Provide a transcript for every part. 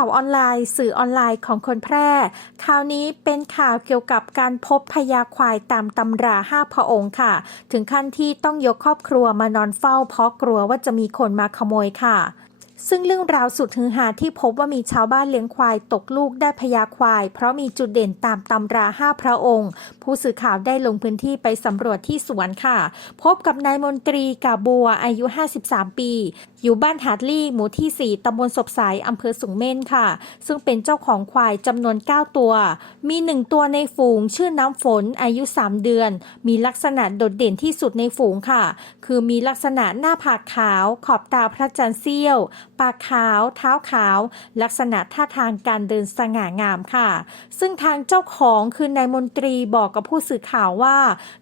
ข่าวออนไลน์ สื่อออนไลน์ของคนแพร่คราวนี้เป็นข่าวเกี่ยวกับการพบพญาควายตามตำราห้าพระองค์ค่ะ ถึงขั้นที่ต้องยกครอบครัวมานอนเฝ้าเพราะกลัวว่าจะมีคนมาขโมยค่ะ ซึ่งเรื่องราวสุดฮือฮาที่พบว่ามีชาวบ้านเลี้ยงควายตกลูกได้พญาควาย เพราะมีจุดเด่นตามตำราห้าพระองค์ ผู้สื่อข่าวได้ลงพื้นที่ไปสำรวจที่สวนค่ะ พบกับนายมนตรีกาบัวอายุ 53 ปี อยู่บ้านหาดลี่ หมู่ที่ 4ตำบลศพสายอำเภอสูงเม่นค่ะ ซึ่งเป็นเจ้าของควายจำนวน 9 ตัว มี 1 ตัวในฝูง ชื่อน้ำฝนอายุ 3 เดือน มีลักษณะโดดเด่นที่สุดในฝูงค่ะ คือมีลักษณะหน้าผากขาว ขอบตาพระจันทร์เสี้ยว ปากขาว เท้าขาว ลักษณะท่าทางการเดินสง่างามค่ะ ซึ่งทางเจ้าของคือนายมนตรีบอกกับผู้สื่อข่าวว่า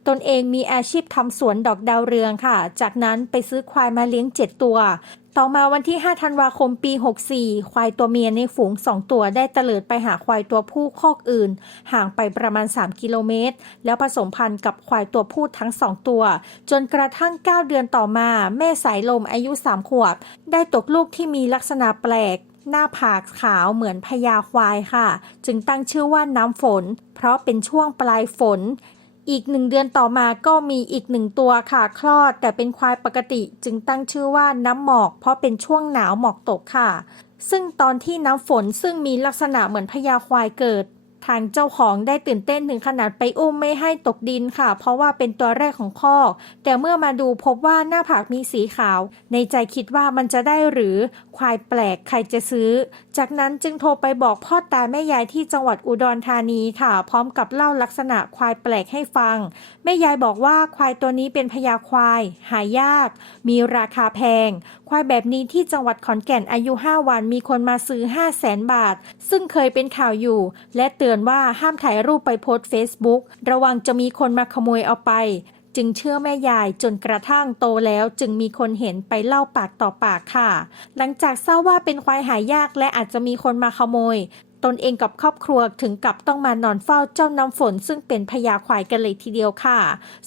ตนเองมีอาชีพทำสวนดอกดาวเรืองค่ะ จากนั้นไปซื้อควายมาเลี้ยง 7 ตัว ต่อมาวันที่ 5 ธันวาคมปี 64 ควายตัวเมียในฝูง 2 ตัวได้เตลิดไปหาควายตัวผู้คอกอื่น ห่างไปประมาณ 3 กิโลเมตร แล้วผสมพันธุ์กับควายตัวผู้ทั้ง 2 ตัว จนกระทั่ง 9 เดือนต่อมา แม่สายลมอายุ 3 ขวบ ได้ตกลูกที่มีลักษณะแปลก หน้าผากขาวเหมือนพญาควายค่ะ จึงตั้งชื่อว่าน้ำฝน เพราะเป็นช่วงปลายฝน อีกหนึ่งเดือนต่อมาก็มีอีกหนึ่งตัวค่ะคลอด แต่เป็นควายปกติจึงตั้งชื่อว่าน้ำหมอก เพราะเป็นช่วงหนาวหมอกตกค่ะ ซึ่งตอนที่น้ำฝนซึ่งมีลักษณะเหมือนพญาควายเกิด ทางเจ้าของได้ตื่นเต้นถึงขนาดไปอุ้มไม่ให้ตกดินค่ะ เพราะว่าเป็นตัวแรกของคอก แต่เมื่อมาดูพบว่าหน้าผากมีสีขาว ในใจคิดว่ามันจะได้หรือควายแปลกใครจะซื้อ จากนั้นจึงโทรไปบอกพ่อตาแม่ยายที่จังหวัดอุดรธานีค่ะ พร้อมกับเล่าลักษณะควายแปลกให้ฟังแม่ยายบอกว่าควายตัวนี้เป็นพญาควาย หายาก มีราคาแพง ควายแบบนี้ที่จังหวัดขอนแก่นอายุ 5 วันมีคนมาซื้อ 5 0 0แสนบาท ซึ่งเคยเป็นข่าวอยู่ และเตือนว่าห้ามถ่ายรูปไปโพสต์ Facebook ระวังจะมีคนมาขโมยเอาไป จึงเชื่อแม่ยายจนกระทั่งโตแล้วจึงมีคนเห็นไปเล่าปากต่อปากค่ะ หลังจากทราบว่าเป็นควายหายากและอาจจะมีคนมาขโมย ตนเองกับครอบครัวถึงกับต้องมานอนเฝ้าเจ้าน้ำฝน ซึ่งเป็นพญาควายกันเลยทีเดียวค่ะ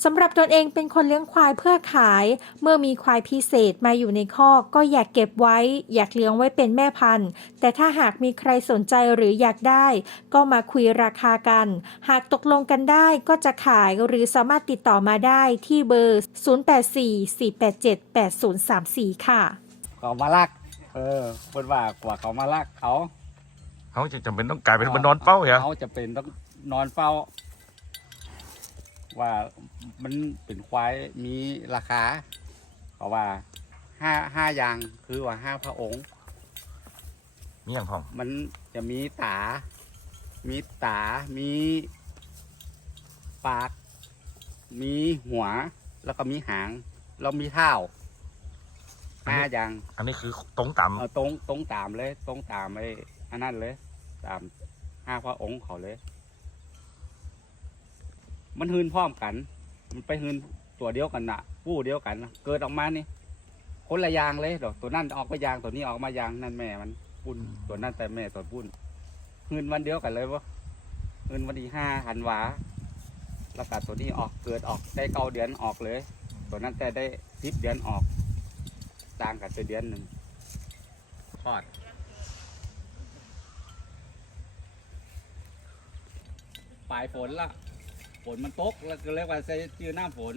สำหรับตนเองเป็นคนเลี้ยงควายเพื่อขาย เมื่อมีควายพิเศษมาอยู่ในคอกก็อยากเก็บไว้ อยากเลี้ยงไว้เป็นแม่พันธุ์ แต่ถ้าหากมีใครสนใจหรืออยากได้ ก็มาคุยราคากัน หากตกลงกันได้ก็จะขายหรือสามารถติดต่อมาได้ที่เบอร์ 0844878034 ค่ะ เขามาลัก เออเพิ่นว่ากว่าเขามาลักเขา เขาจะจำเป็นต้องกลายเป็นมันนอนเฝ้าเหรอเขาจะเป็นต้องนอนเฝ้า ว่ามันเป็นควายมีราคาเพราะว่าห้าห้าอย่างคือว่าห้าพระองค์ มีอย่างพองมันจะมีตา มีตา มี ปาก มีหัว แล้วก็มีหาง แล้วมีเท้าห้าอย่าง อันนี้คือตรงต่เออตรงตรงตามเลย ตรงตามไอ้อันนั้นเลย ตามห้าพระองค์เขาเลย มันหืนพร้อมกัน มันไปหืนตัวเดียวกันนะผู้เดียวกันนะเกิดออกมานี่ คนละยางเลยดอกตัวนั้นออกมายางตัวนี้ออกมายางนั่นแม่มันปุ้นตัวนั้นแต่แม่ตัวปุ้นหืนวันเดียวกันเลยวะหืนวันที่ห้าธันวาแล้วก็ตัวนี้ออกเกิดออกได้เก้าเดือนออกเลย ตัวนั้นแต่ได้สิบเดือนออกต่างกันตัวเดือนหนึ่งทอด ปลายฝนละฝนมันตกแล้วก็เรียกว่าใส่ชื่อหน้าฝน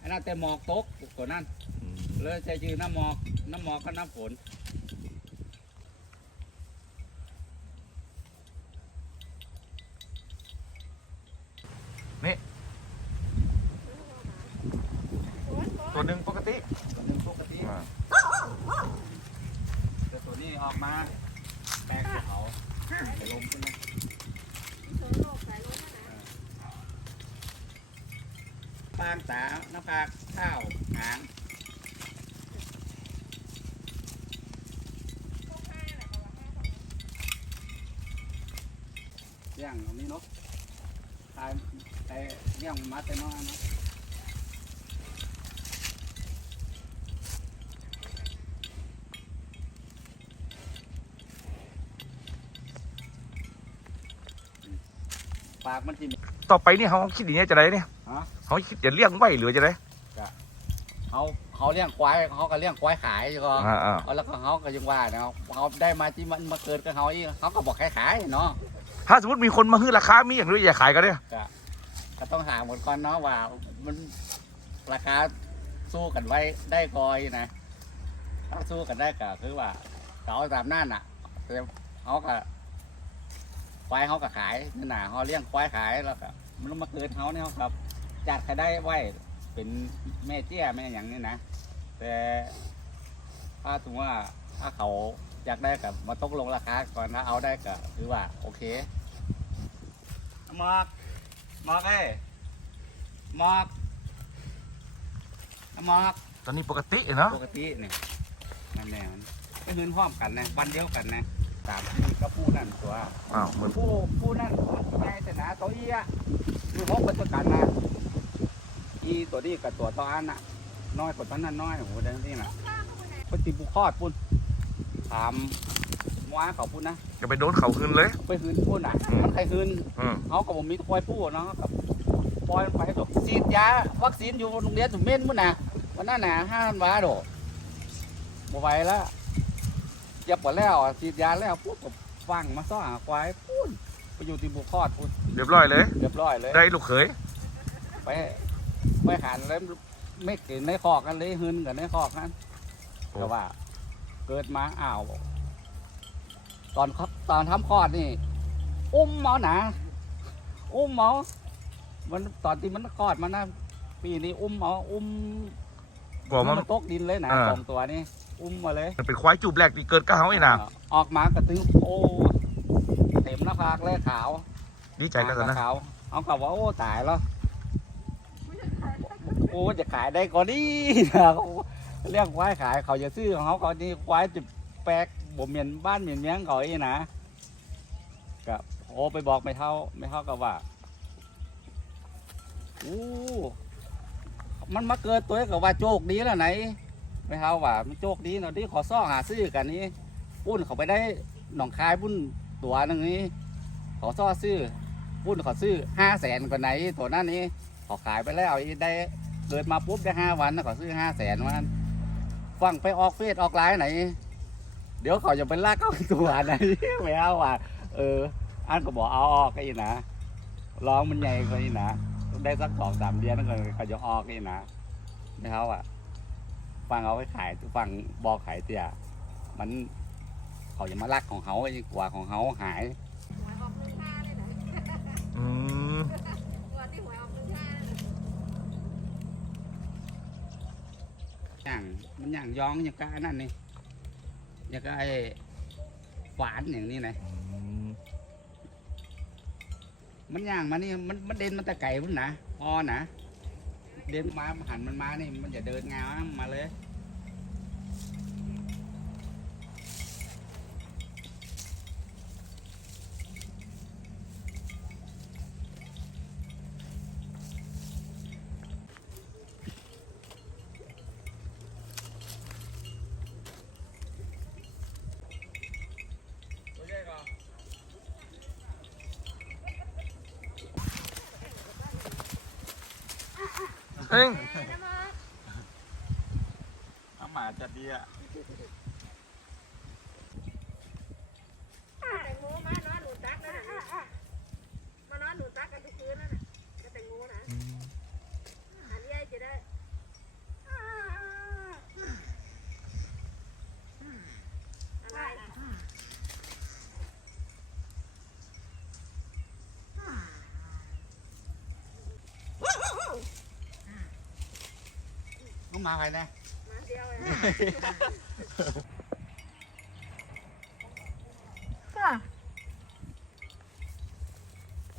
อันนั้นแต่หมอกตกตัวนั้นำเลยใส่ชื่อน้ำหมอกน้ำหมอกก็น้ำฝนตัวหนึ่งปกติตัวหนึ่งปกติอ่าแต่ตัวนี้ออกมาแตกภูเขาไปลมขึ้นมาางตาน้ำปาข้าวหางเลี้ยงตรงนี้เนาะตายแต่เลี้ยงมาแต่น้อยเนาะปากมันจิ ต่อไปนี่เขาคิดอย่างนี้จะได้เนี่ย ฮะ เขาคิดจะเลี้ยงไว้หรือจะได้เอาเขาเลี้ยงควายเขาก็เลี้ยงควายขายก็อ่าอ่าเอาแล้วก็เขาก็ยังว่าเนาะเขาได้มาที่มันมาเกิดกับเขาอีกเขาก็บอกขายขายเนาะถ้าสมมติมีคนมาฮื้อราคามีอย่างนี้อย่าขายกันเนี่ยก็ต้องหาหมดก่อนเนาะว่ามันราคาสู้กันไว้ได้กอยนะถ้าสู้กันได้ก็คือว่าเขาเอาตามนั่นอะแต่เขาก็ควายเขาก็ขายนี่นะเขาเลี้ยงควายขายแล้วก็มันมาเกิดเขาเนี่ยเขาครับ จัดใครได้ไว้เป็นแม่เจี้ยแม่อย่างนี้นะ แต่ถ้าถึงว่าถ้าเขาอยากได้กับมาตกลงราคาก่อนถ้าเอาได้ก็คือว่า โอเคมากมากเอ้ยมากมากตอนนี้ปกติเนาะปกตินี่นั่นแน่มันไม่เงินพร้อมกันนะวันเดียวกันนะตามที่ก็ผู้นั่นตัวอ้าวเหมือนผู้ผู้นั่นไงแต่หนาตัวอี้อะคือพบกันตัวกันนะ อีตัวนี้กับตัวตออันน่ะ น้อยกว่าตอนนั้นน้อยโอ้โหเดี๋ยวนี้น่ะปฏิบุคอดปุ่นถามม้าเขาปุ่นนะจะไปโดนเขาคืนเลย ไปคืนปุ่นอะอืมมันใครคืนอืมเขากับผมมีปล่อยผู้เนาะกับปล่อยไปดอกฉีดยาวัคซีนอยู่โรงเรียนสุมเม่นมุ่นน่ะวันนั้นน่ะห้าพันบาทโดบ่ไหวแล้วเจ็บหมดแล้วฉีดยาแล้วปุ๊บก็ฟังมาซ่อหาควายปุ้นไปอยู่ที่บุคอดปุ่นเรียบร้อยเลย เรียบร้อยเลย ได้ลูกเขยไป ไปหันแล้วไม่กินในคอกกันเลยหืนกันในคอกนั้นแต่ว่า เกิดมาอ้าวตอนเขาตอนทำคลอดนี่ อุ้มเมาหนาอุ้มเมามันตอนที่มันคลอดมานะปีนี้อุ้มเมาอุ้มกว่ามันมันตกดินเลยนะอ่า สองตัวนี่อุ้มมาเลย มันเป็นควายจูบแรกที่เกิดกับเขาไอ้น่ะออกมากระตึงโอ้เต็มหน้าผากเลยขาวดีใจกันนะขาวเอากับว่าโอ้ตายแล้ว โอ้จะขายได้ก่อนนี่นะเขาเรียกควายขายเขาจะซื้อของเขาเขานี่ควายจะแปลกบ่เหมียนบ้านเหมียนเมียงเขาอีนะกับโอไปบอกไม่เท่าไม่เท่ากับว่าอู้มันมาเกิดตัวกับว่าโจกดีแล้วไหนไม่เท่าว่ามันโจกดีเนาะที่ขอซ่อหาซื้อกันนี้ปุ้นเขาไปได้หนองคายปุ้นตัวหนึงนี้ขอซ่อซื้อปุ้นขาซื้อห้าแสนกว่าไหนตัวนั้นนี้ขาขายไปแล้วอีได้ เกิดมาปุ๊บได้ห้าวันนะขาซื้อห้าแสนวันฟังไปออกเฟซออกไลน์ไหน เดี๋ยวเขาจะไปลากเข้าตัวไหนไม่เอาว่ะเออ อันก็บอกเอาออกไอ้นะร้องมันใหญ่กว่านี้นะได้สักสองสามเดือนนั่นก็เขาจะออกไอ้นะไม่เอาอะ ฟังเอาไปขายฟังบอกขายเตี่ยมันเขาจะมาลักของเขาไอ้กว่าของเขาหาย หวยออกหนึ่งห้าเลยนะ อืม งวดที่หวยออกหนึ่งห้า อย่างมันอย่างย้องอย่างก็อันนั่นนี่อย่างก็ไอ้ฝานอย่างนี้นะอืมมันย่างมานี่มันมันเดินมาแต่ไก่พุ่นนะพอนะเดินมาหันมันมานี่มันจะเดินงามมาเลย เฮ้ยอาหมาจะดีอะ แต่งูมานอนหนูตักนะมานอนหนูตักกันทุกคืนนั่นน่ะก็แต่งูนะอันนี้จะได้อะไร ต้อง มาใครนะมาเดียวเลย